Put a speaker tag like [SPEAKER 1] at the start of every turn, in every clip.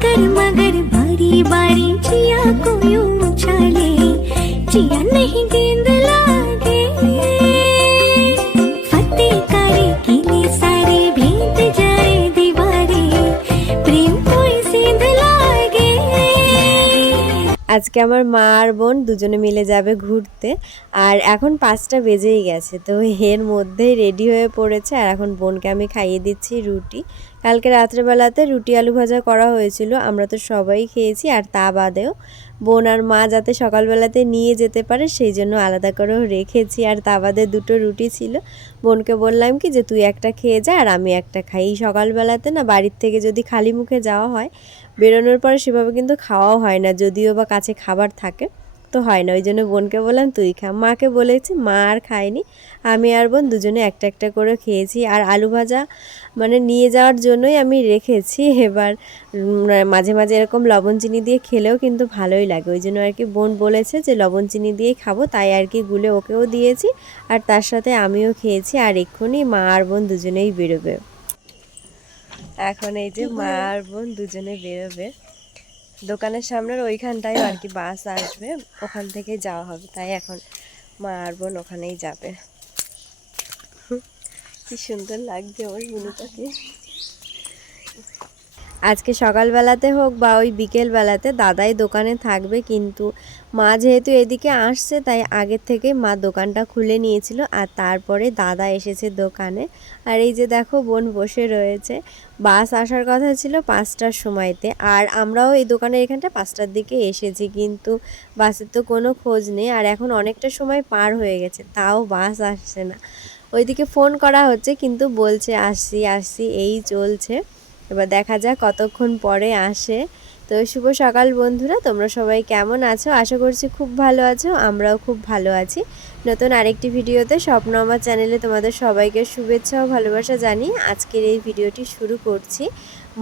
[SPEAKER 1] मगर मगर बारी बारी जिया को यूं उछाले जिया नहीं गेंद लागे फतेह करे किले सारे भीत जाए दीवारे प्रेम कोई सेंध लागे
[SPEAKER 2] আজকে আমার মা আর বোন দুজনে মিলে যাবে ঘুরতে আর এখন পাঁচটা বেজেই গেছে তো এর মধ্যেই রেডি হয়ে পড়েছে আর এখন বোনকে আমি খাইয়ে দিচ্ছি রুটি কালকে রাত্রেবেলাতে রুটি আলু ভাজা করা হয়েছিল, আমরা তো সবাই খেয়েছি, আর তা বাদেও বোন আর মা যাতে সকালবেলাতে নিয়ে যেতে পারে, সেই জন্য আলাদা করেও রেখেছি, আর তা বাদে দুটো রুটি ছিল। বোনকে বললাম কি যে, তুই একটা খেয়ে যা, আর আমি একটা খাই। এই সকালবেলাতে না বাড়ির থেকে যদি খালি মুখে যাওয়া হয়, বেরোনোর পরে সেভাবে কিন্তু খাওয়াও হয় না, যদিও বা কাছে খাবার থাকে। তো হয় না, ওই জন্য বোনকে বললাম, তুই খা। মাকে বলেছি, মা আর খায়নি, আমি আর বোন দুজনে একটা একটা করে খেয়েছি। আর আলু ভাজা মানে নিয়ে যাওয়ার জন্যই আমি রেখেছি। এবার মাঝে মাঝে এরকম লবণ চিনি দিয়ে খেলেও কিন্তু ভালোই লাগে। ওই জন্য আর কি বোন বলেছে যে, লবণ চিনি দিয়েই খাব। তাই আর কি গুলে ওকেও দিয়েছি, আর তার সাথে আমিও খেয়েছি, আর এক্ষুনি মা আর বোন দুজনেই বেরোবে। এখন এই যে মা আর বোন দুজনে বেরোবে। দোকানের সামনের ওইখানটায় আর কি বাস আসবে, ওখান থেকে যাওয়া হবে, তাই এখন মা আর বোন ওখানেই যাবে। কি সুন্দর লাগছে আমার বুনুটাকে আজকে সকালবেলাতে হোক বা ওই বিকেলবেলাতে দাদাই দোকানে থাকবে, কিন্তু মা যেহেতু এদিকে আসছে, তাই আগের থেকে মা দোকানটা খুলে নিয়েছিল আর তারপরে দাদা এসেছে দোকানে। আর এই যে দেখো, বোন বসে রয়েছে। বাস আসার কথা ছিল পাঁচটার সময়তে আর আমরাও এই দোকানের এখানটা পাঁচটার দিকে এসেছি, কিন্তু বাসের তো কোনো খোঁজ নেই আর এখন অনেকটা সময় পার হয়ে গেছে, তাও বাস আসছে না। ওইদিকে ফোন করা হচ্ছে, কিন্তু বলছে আসছি আসছি, এই চলছে। এবার দেখা যাক কতক্ষণ পরে আসে। তো শুভ সকাল বন্ধুরা, তোমরা সবাই কেমন আছো? আশা করছি খুব ভালো আছো, আমরাও খুব ভালো আছি। নতুন আরেকটি ভিডিওতে স্বপ্ন আমার চ্যানেলে তোমাদের সবাইকে শুভেচ্ছা ও ভালোবাসা জানিয়ে আজকের এই ভিডিওটি শুরু করছি।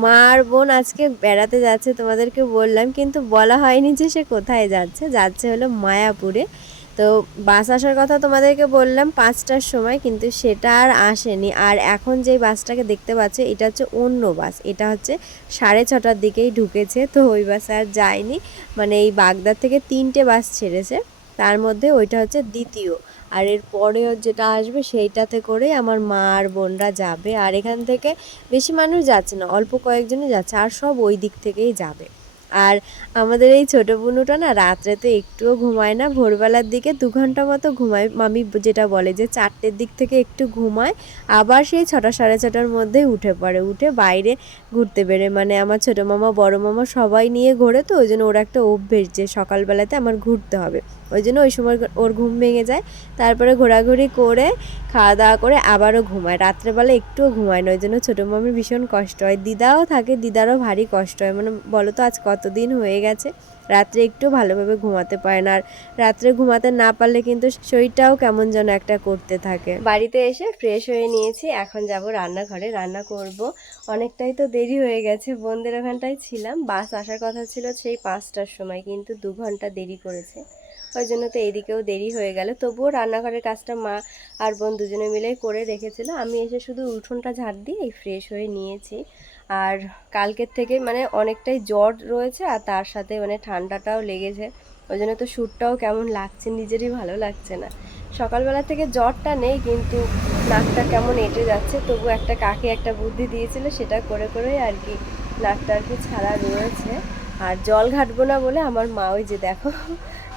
[SPEAKER 2] মা আর বোন আজকে বেড়াতে যাচ্ছে তোমাদেরকে বললাম, কিন্তু বলা হয়নি যে সে কোথায় যাচ্ছে। যাচ্ছে হলো মায়াপুরে। তো বাস আসার কথা তোমাদেরকে বললাম পাঁচটার সময়, কিন্তু সেটা আর আসেনি। আর এখন যেই বাসটাকে দেখতে পাচ্ছ, এটা হচ্ছে অন্য বাস। এটা হচ্ছে সাড়ে ছটার দিকেই ঢুকেছে, তো ওই বাসে আর যায়নি। মানে এই বাগদার থেকে তিনটে বাস ছেড়েছে, তার মধ্যে ওইটা হচ্ছে দ্বিতীয়। আর এর পরে যেটা আসবে, সেইটাতে করেই আমার মা আর বোনরা যাবে। আর এখান থেকে বেশি মানুষ যাচ্ছে না, অল্প কয়েকজনই যাচ্ছে, আর সব ওই দিক থেকেই যাবে। আর আমাদের এই ছোটো বুনুটা না রাত্রে তো একটুও ঘুমায় না, ভোরবেলার দিকে দু ঘণ্টা মতো ঘুমায়। মামি যেটা বলে যে চারটের দিক থেকে একটু ঘুমায়, আবার সেই ছটা সাড়ে ছটার মধ্যে উঠে পড়ে। উঠে বাইরে ঘুরতে বেরে মানে আমার ছোটো মামা, বড় মামা সবাই নিয়ে ঘোরে তো, ওই জন্য ওরা একটা অভ্যেস যে সকালবেলাতে আমার ঘুরতে হবে। ওই জন্য ওই সময় ওর ঘুম ভেঙে যায়। তারপরে ঘোরাঘুরি করে, খাওয়া দাওয়া করে আবারও ঘুমায়। রাত্রেবেলা একটুও ঘুমায় না, ওই জন্য ছোটো মামির ভীষণ কষ্ট হয়। দিদাও থাকে, দিদারও ভারী কষ্ট হয়। মানে বলো তো, আজ কতদিন হয়ে গেছে? রাত্রে একটু ভালোভাবে ঘুমাতে পারে না। আর রাত্রে ঘুমাতে না পারলে কিন্তু শরীরটাও কেমন যেন একটা করতে থাকে। বাড়িতে এসে ফ্রেশ হয়ে নিয়েছি। এখন যাব রান্নাঘরে। রান্না করব। অনেকটাই তো দেরি হয়ে গেছে। বোনদের ওখানটায় ছিলাম। বাস আসার কথা ছিল সেই পাঁচটার সময়, কিন্তু দু ঘণ্টা দেরি করেছে। ওই জন্য তো এইদিকেও দেরি হয়ে গেল। তবুও রান্নাঘরের কাজটা মা আর বোন দুজনে মিলেই করে রেখেছিল। আমি এসে শুধু উঠোনটা ঝাড় দিয়ে এই ফ্রেশ হয়ে নিয়েছি। আর কালকের থেকে মানে অনেকটাই জ্বর রয়েছে আর তার সাথে মানে ঠান্ডাটাও লেগেছে। ওই জন্য তো শ্যুটটাও কেমন লাগছে, নিজেরই ভালো লাগছে না। সকালবেলা থেকে জ্বরটা নেই, কিন্তু নাকটা কেমন এঁটে যাচ্ছে, তবু একটা কাকে একটা বুদ্ধি দিয়েছিল সেটা করে করেই আর কি নাকটা আর কি ছাড়া রয়েছে। আর জল ঘাটবো না বলে আমার মা ওই যে দেখো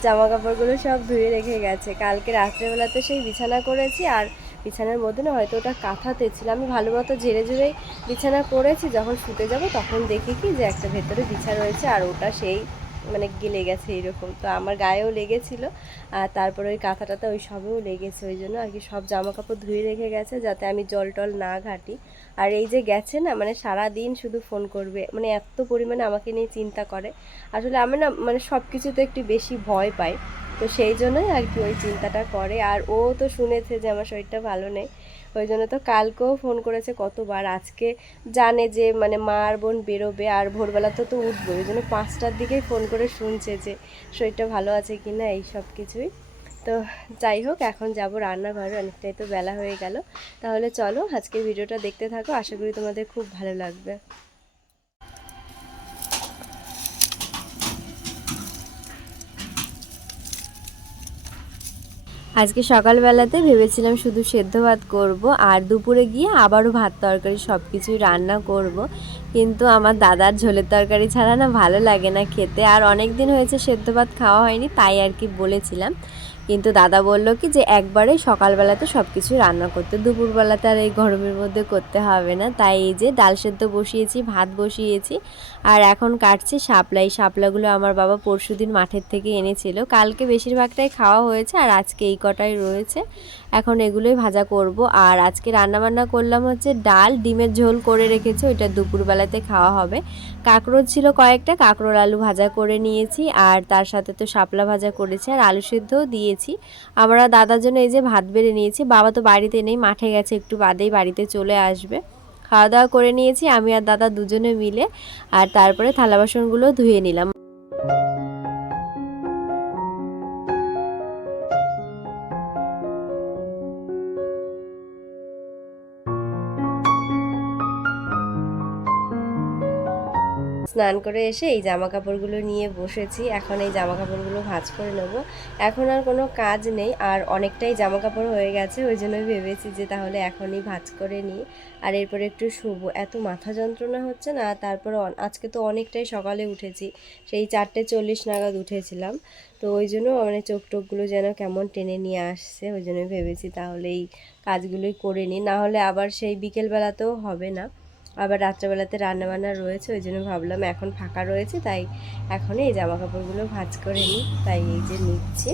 [SPEAKER 2] জামা কাপড়গুলো সব ধুয়ে রেখে গেছে। কালকে রাত্রেবেলাতে সেই বিছানা করেছি আর বিছানার মধ্যে না হয়তো ওটা কাঁথাতে ছিল। আমি ভালো মতো ঝেড়ে ঝেড়ে বিছানা করেছি, যখন শুতে যাব তখন দেখি কি যে একটা ভেতরে বিছা রয়েছে আর ওটা সেই মানে গেলে গেছে এরকম। তো আমার গায়েও লেগেছিল, আর তারপরে ওই কাঁথাটাতে ওই সবেও লেগেছে ওই জন্য আর কি সব জামা কাপড় ধুয়ে রেখে গেছে যাতে আমি জল টল না ঘাটি। আর এই যে গেছে না মানে সারা দিন শুধু ফোন করবে মানে এত পরিমাণে আমাকে নিয়ে চিন্তা করে। আসলে আমি না মানে সব কিছুতে একটু বেশি ভয় পাই। তো সেই জন্যই আর কি ওই চিন্তাটা করে। আর ও তো শুনেছে যে আমার শরীরটা ভালো নেই। ওই জন্য তো কালকেও ফোন করেছে কতবার। আজকে জানে যে মানে মা আর বোন বেরোবে আর ভোরবেলাতে তো তো উঠবো ওই জন্য পাঁচটার দিকেই ফোন করে শুনছে যে শরীরটা ভালো আছে কি না, এই সব কিছুই। তো যাই হোক, এখন যাব রান্নাঘরে। অনেকটাই তো বেলা হয়ে গেল। তাহলে চলো আজকের ভিডিওটা দেখতে থাকো। আশা করি তোমাদের খুব ভালো লাগবে। আজকে সকালবেলাতে ভেবেছিলাম শুধু সেদ্ধ ভাত করব আর দুপুরে গিয়ে আবারও ভাত তরকারি সব কিছুই রান্না করব। কিন্তু আমার দাদার ঝোলের তরকারি ছাড়া না ভালো লাগে না খেতে। আর অনেক দিন হয়েছে সেদ্ধ ভাত খাওয়া হয়নি, তাই আর কি বলেছিলাম। কিন্তু দাদা বলল কি যে একবারে সকালবেলাতে সব কিছু রান্না করতে, দুপুরবেলাতে আর এই গরমের মধ্যে করতে হবে না। তাই এই যে ডাল সেদ্ধ বসিয়েছি, ভাত বসিয়েছি, আর এখন কাটছি শাপলা। এই শাপলাগুলো আমার বাবা পরশুদিন মাঠের থেকে এনেছিল। কালকে বেশিরভাগটাই খাওয়া হয়েছে আর আজকে এই কটাই রয়েছে। এখন এগুলোই ভাজা করব। আর আজকে রান্নাবান্না করলাম হচ্ছে ডাল, ডিমের ঝোল করে রেখেছি, ওইটা দুপুরবেলাতে খাওয়া হবে। কাঁকরোল ছিল কয়েকটা, কাঁকরোল আলু ভাজা করে নিয়েছি, আর তার সাথে তো শাপলা ভাজা করেছি, আর আলু সেদ্ধও দিয়েছি। আমরা দাদার জন্য এই যে ভাত বেড়ে নিয়েছি, বাবা তো বাড়িতে নেই, মাঠে গেছে, একটু বাদেই বাড়িতে চলে আসবে। খাওয়া দাওয়া করে নিয়েছি, আমি আর দাদা দুজনে মিলে, আর তারপরে থালা বাসনগুলো ধুয়ে নিলাম। স্নান করে এসে এই জামা কাপড়গুলো নিয়ে বসেছি। এখন এই জামা কাপড়গুলো ভাঁজ করে নেব। এখন আর কোনো কাজ নেই, আর অনেকটাই জামা কাপড় হয়ে গেছে, ওই জন্যই ভেবেছি যে তাহলে এখনই ভাঁজ করে নিই। আর এরপরে একটু শুভ এত মাথা যন্ত্রণা হচ্ছে না, তারপরে আজকে তো অনেকটাই সকালে উঠেছি, সেই চারটে চল্লিশ নাগাদ উঠেছিলাম। তো ওই জন্য মানে চোখ টোকগুলো যেন কেমন টেনে নিয়ে আসছে, ওই জন্য ভেবেছি তাহলে এই কাজগুলোই করে নিই। না হলে আবার সেই বিকেলবেলাতেও হবে না। আবার রাত্রেবেলাতে রান্নাবান্না রয়েছে, ওই জন্য ভাবলাম এখন ফাঁকা রয়েছে, তাই এখন এই জামা কাপড়গুলো ভাঁজ করে নিই, তাই এই যে নিচ্ছি।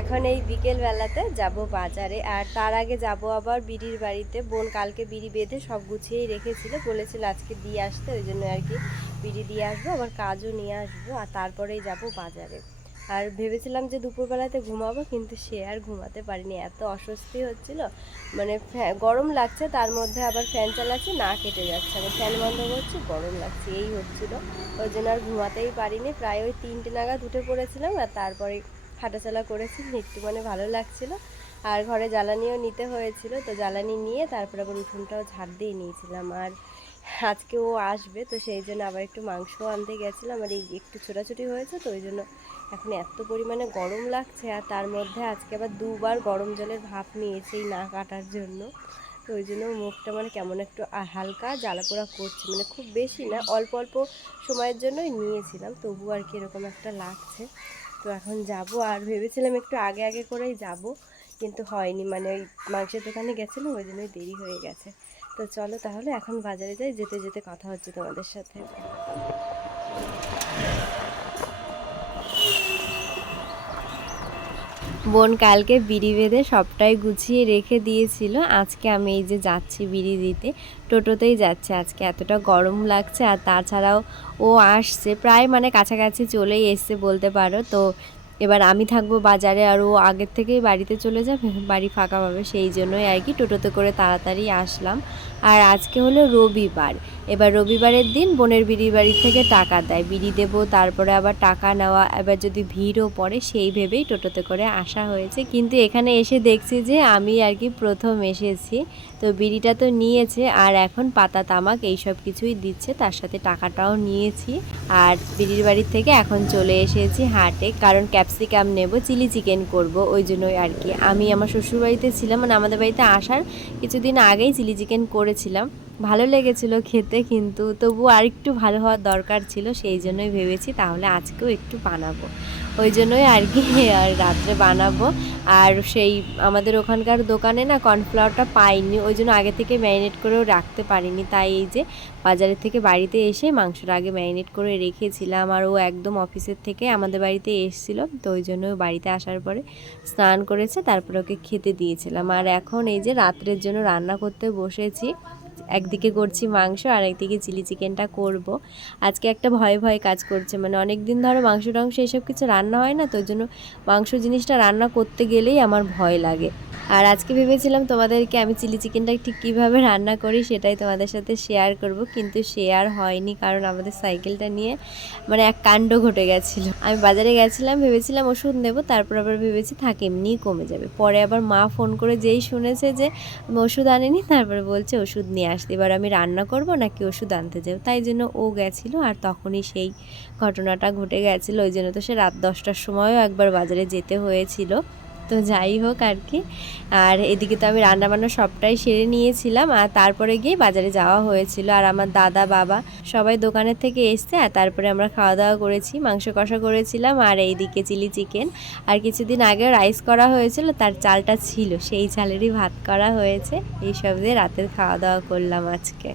[SPEAKER 2] এখন এই বিকেল বেলাতে যাব বাজারে, আর তার আগে যাব আবার বিড়ির বাড়িতে। বোন কালকে বিড়ি বেঁধে সব গুছিয়েই রেখেছিল, বলেছিল আজকে দিয়ে আসতে, ওই জন্য আর কি বিড়ি দিয়ে আসব, আবার কাজও নিয়ে আসব, আর তারপরেই যাব বাজারে। আর ভেবেছিলাম যে দুপুরবেলাতে ঘুমাবো, কিন্তু সে আর ঘুমাতে পারিনি। এত অস্বস্তি হচ্ছিল। মানে গরম লাগছে, তার মধ্যে আবার ফ্যান চালাচ্ছি, না কেটে যাচ্ছে। আবার ফ্যান বন্ধ করছি, গরম লাগছে, এই হচ্ছিল। ওই জন্য আর ঘুমাতেই পারিনি। প্রায় ওই তিনটে নাগাদ উঠে পড়েছিলাম, আর তারপরে হাঁটাচলা করেছি। একটু মানে ভালো লাগছিল। আর ঘরে জ্বালানিও নিতে হয়েছিল, তো জ্বালানি নিয়ে তারপরে আবার উঠোনটাও ঝাড় দিয়ে নিয়েছিলাম। আর আজকে ও আসবে, তো সেই জন্য আবার একটু মাংস আনতে গেছিলাম আর এই একটু ছোটাছুটি হয়েছে, তো ওই জন্য এখন এত পরিমাণে গরম লাগছে আর তার মধ্যে আজকে আবার দুবার গরম জলের ভাপ নিয়েছি এই না কাটার জন্য, তো ওই জন্য মুখটা মানে কেমন একটু হালকা জ্বালাপোড়া করছে মানে খুব বেশি না, অল্প অল্প সময়ের জন্যই নিয়েছিলাম, তবু আর কি এরকম একটা লাগছে, তো এখন যাব আর ভেবেছিলাম একটু আগে আগে করেই যাব, কিন্তু হয়নি মানে ওই মাংসের দোকানে গেছিলাম, ওই জন্যই দেরি হয়ে গেছে তো চলো তাহলে এখন বাজারে যাই, যেতে যেতে কথা হচ্ছে তোমাদের সাথে। বোন কালকে বিড়ি বেঁধে সবটাই গুছিয়ে রেখে দিয়েছিল। আজকে আমি এই যে যাচ্ছি বিড়ি দিতে, টোটোতেই যাচ্ছে। আজকে এতটা গরম লাগছে আর তাছাড়াও ও আসছে, প্রায় মানে কাছাকাছি চলেই এসছে বলতে পারো। তো এবার আমি থাকব বাজারে আর ও আগের থেকেই বাড়িতে চলে যাবে, বাড়ি ফাঁকা পাবে, সেই জন্যই আর কি টোটোতে করে তাড়াতাড়ি আসলাম। আর আজকে হলো রবিবার। এবার রবিবারের দিন বোনের বিড়ি বাড়ি থেকে টাকা দেয়। বিড়ি দেবো, তারপরে আবার টাকা নেওয়া, এবার যদি ভিড়ও পড়ে, সেই ভেবেই টোটোতে করে আসা হয়েছে। কিন্তু এখানে এসে দেখছি যে আমি আর কি প্রথম এসেছি। তো বিড়িটা তো নিয়েছে আর এখন পাতা, তামাক এইসব কিছুই দিচ্ছে। তার সাথে টাকাটাও নিয়েছি। আর বিড়ির বাড়ির থেকে এখন চলে এসেছি হাটে। কারণ ক্যাপসিকাম নেব, চিলি চিকেন করব, ওই জন্যই আর কি। আমি আমার শ্বশুরবাড়িতে ছিলাম মানে আমাদের বাড়িতে আসার কিছুদিন আগেই চিলি চিকেন করেছিলাম। ভালো লেগেছিল খেতে, কিন্তু তবু আর একটু ভালো হওয়ার দরকার ছিল, সেই জন্যই ভেবেছি তাহলে আজকেও একটু বানাবো। ওই জন্যই আর কি, আর রাত্রে বানাবো। আর সেই আমাদের ওখানকার দোকানে না কর্নফ্লাওয়ারটা পাইনি, ওই জন্য আগে থেকে ম্যারিনেট করেও রাখতে পারিনি। তাই এই যে বাজারের থেকে বাড়িতে এসে মাংসটা আগে ম্যারিনেট করে রেখেছিলাম, আর ও একদম অফিসের থেকে আমাদের বাড়িতে এসেছিল, তো ওই জন্য বাড়িতে আসার পরে স্নান করেছে, তারপরে ওকে খেতে দিয়েছিলাম। আর এখন এই যে রাত্রের জন্য রান্না করতে বসেছি একদিকে করছি মাংস আর একদিকে চিলি চিকেনটা করব। আজকে একটা ভয় ভয় কাজ করছে মানে অনেক দিন ধরো মাংস টাংস এইসব কিছু রান্না হয় না, তো জন্য মাংস জিনিসটা রান্না করতে গেলেই আমার ভয় লাগে। আর আজকে ভেবেছিলাম তোমাদেরকে আমি চিলি চিকেনটা ঠিক কীভাবে রান্না করি সেটাই তোমাদের সাথে শেয়ার করব, কিন্তু শেয়ার হয়নি কারণ আমাদের সাইকেলটা নিয়ে মানে এক কাণ্ড ঘটে গেছিল। আমি বাজারে গেছিলাম, ভেবেছিলাম ওষুধ নেব, তারপর আবার ভেবেছি থাক, এমনিই কমে যাবে। পরে আবার মা ফোন করে যেই শুনেছে যে, আমি ওষুধ আনিনি, তারপরে বলছে, ওষুধ নিয়ে আসতে, এবার আমি রান্না করব নাকি ওষুধ আনতে যাব? তাই জন্য ও গেছিল আর তখনই সেই ঘটনাটা ঘটে গেছিল। ওই জন্য তো সে রাত দশটার সময়ও একবার বাজারে যেতে হয়েছিল। তো যাই হোক আর কি। আর এদিকে তো আমি রান্নাবান্না সবটাই সেরে নিয়েছিলাম আর তারপরে গিয়ে বাজারে যাওয়া হয়েছিল। আর আমার দাদা, বাবা সবাই দোকানের থেকে এসছে আর তারপরে আমরা খাওয়া দাওয়া করেছি, মাংস কষা করেছিলাম আর এইদিকে চিলি চিকেন। আর কিছুদিন আগে রাইস করা হয়েছিল, তার চালটা ছিল, সেই চালেরই ভাত করা হয়েছে। এইসব দিয়ে রাতের খাওয়া দাওয়া করলাম আজকে।